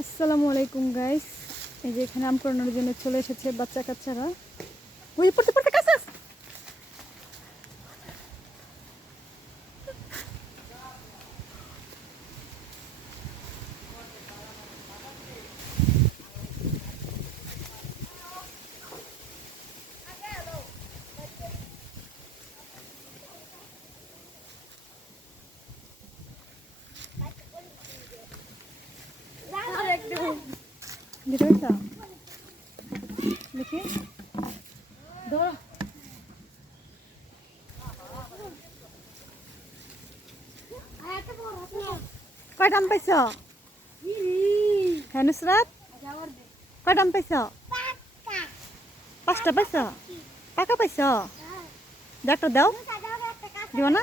আসসালামু আলাইকুম গাইস এই যে এখানে আম জন্য চলে এসেছে বাচ্চা কাচ্চারা Gitu bisa. Lagi. kau Kadang peso. peso. Pasta. Pasta peso. Pakai peso. Jatuh dong. Di mana?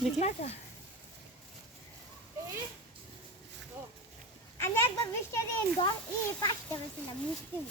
Eine Kletter. Und hm. dann bewischt er den Gong. Ich weiß, da ist in der Mischung.